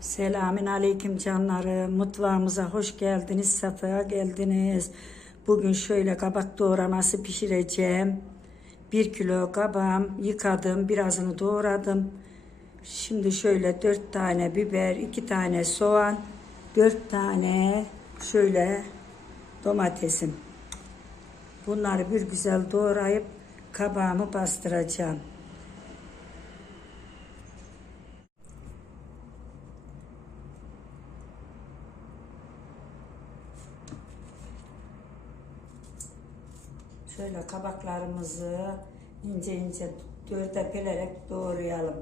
Selamün aleyküm canlarım. Mutfağımıza hoş geldiniz, sefaya geldiniz. Bugün şöyle kabak doğraması pişireceğim. Bir kilo kabağım yıkadım, birazını doğradım. Şimdi şöyle dört tane biber, iki tane soğan, dört tane şöyle domatesim. Bunları bir güzel doğrayıp kabağımı bastıracağım. Şöyle kabaklarımızı ince ince dörde bölerek doğrayalım.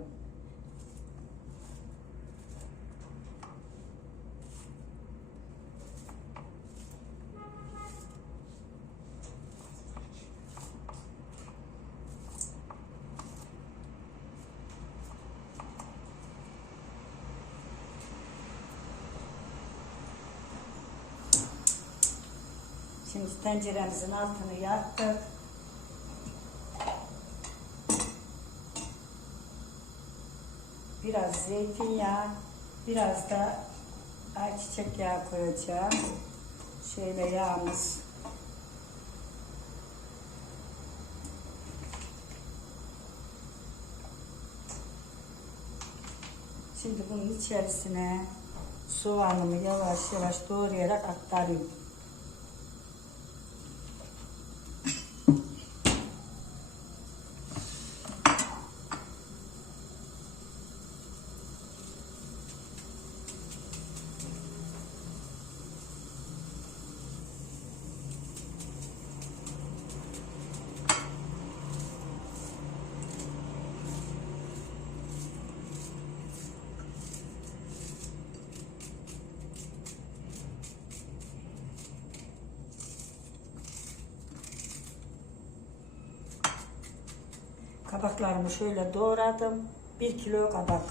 Şimdi tenceremizin altını yaktık. Biraz zeytinyağı, biraz da ayçiçek yağı koyacağım. Şöyle yağımız. Şimdi bunun içerisine soğanımı yavaş yavaş doğrayarak aktarayım. Kabaklarımı şöyle doğradım. Bir kilo kabak.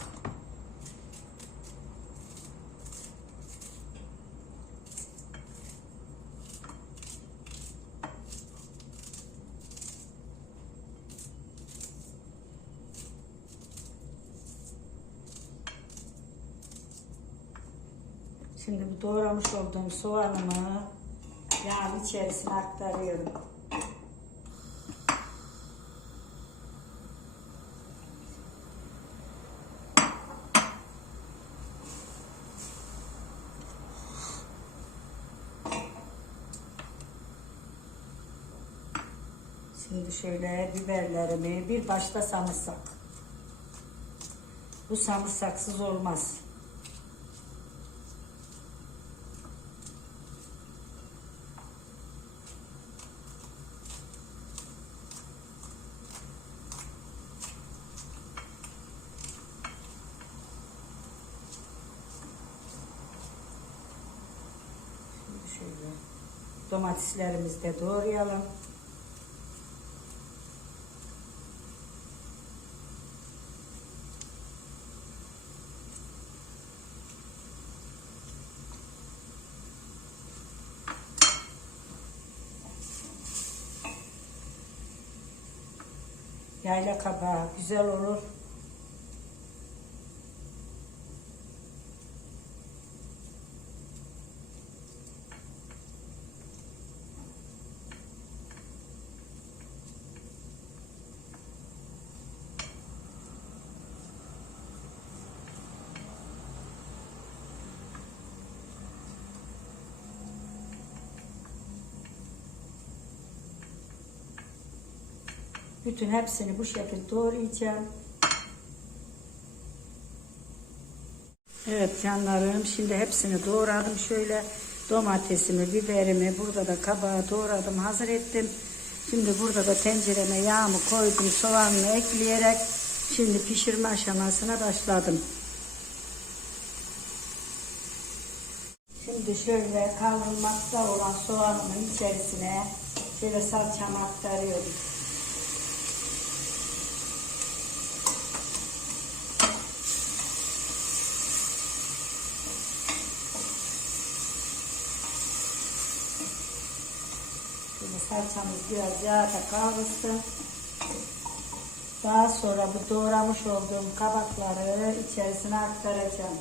Şimdi bu doğramış olduğum soğanımı yağın içerisine aktarıyorum. Şimdi şöyle biberlerimi bir başta samırsak. Bu samırsaksız olmaz. Şimdi şöyle domateslerimizi de doğrayalım. Yayla kabağı güzel olur. Bütün hepsini bu şekilde doğrayacağım. Evet canlarım şimdi hepsini doğradım şöyle domatesimi, biberimi burada da kabağı doğradım hazır ettim. Şimdi burada da tencereme yağımı koydum soğanını ekleyerek şimdi pişirme aşamasına başladım. Şimdi şöyle kavrulmakta olan soğanımın içerisine şöyle salçamı aktarıyorum. Şimdi salçamız biraz yağda kavrulsun. Daha sonra bu doğramış olduğum kabakları içerisine aktaracağım.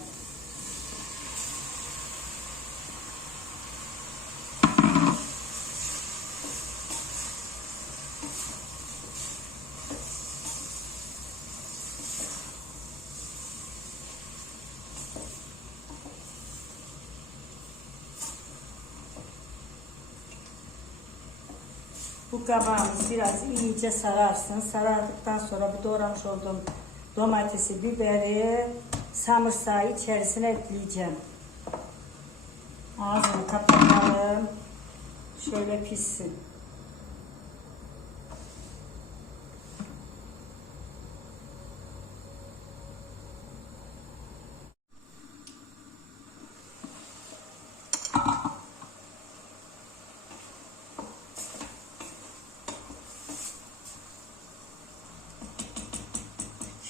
Bu kabağımız biraz iyice sararsın. Sarardıktan sonra bu doğramış olduğum domatesi, biberi, samırsağı içerisine ekleyeceğim. Ağzını kapatalım. Şöyle pişsin.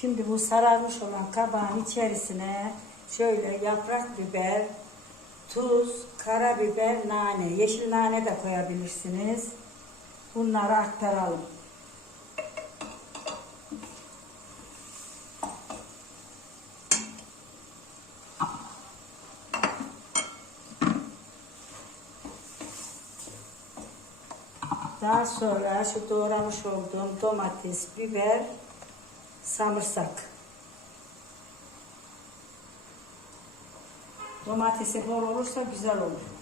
Şimdi bu sararmış olan kabağın içerisine şöyle yaprak biber, tuz, karabiber, nane, yeşil nane de koyabilirsiniz. Bunları aktaralım. Daha sonra şu doğramış olduğum domates, biber, samırsak. Domatesi bol olursa güzel olur.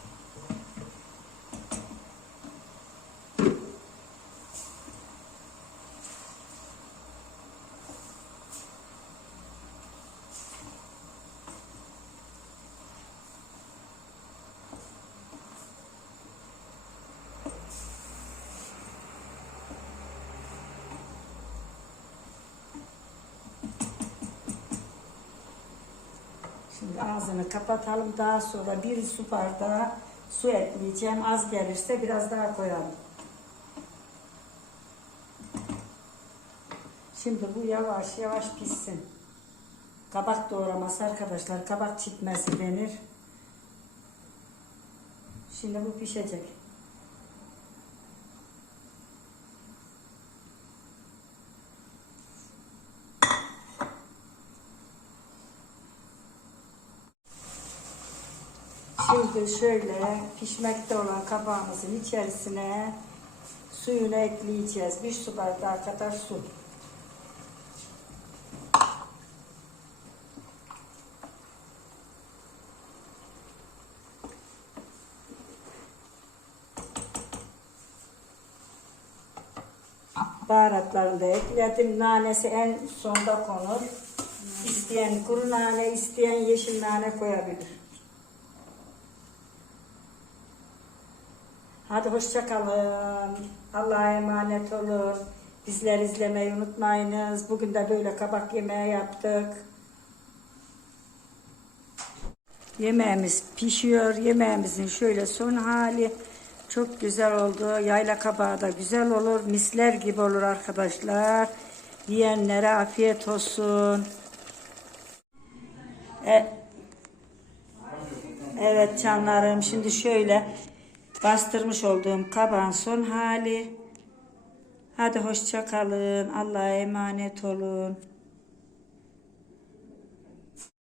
Şimdi ağzını kapatalım. Daha sonra bir su bardağı su ekleyeceğim. Az gelirse biraz daha koyalım. Şimdi bu yavaş yavaş pişsin. Kabak doğraması arkadaşlar. Kabak çitmesi denir. Şimdi bu pişecek. Şimdi şöyle pişmekte olan kabağımızın içerisine suyunu ekleyeceğiz. Bir su bardağı kadar su. Baharatlarını da ekledim. Nanesi en sonda konur. İsteyen kuru nane, isteyen yeşil nane koyabilir. Hadi hoşça kalın. Allah'a emanet olun. Bizler izlemeyi unutmayınız. Bugün de böyle kabak yemeği yaptık. Yemeğimiz pişiyor. Yemeğimizin şöyle son hali çok güzel oldu. Yayla kabağı da güzel olur. Misler gibi olur arkadaşlar. Yiyenlere afiyet olsun. E, Evet canlarım şimdi şöyle bastırmış olduğum kabağın son hali. Hadi hoşça kalın. Allah'a emanet olun.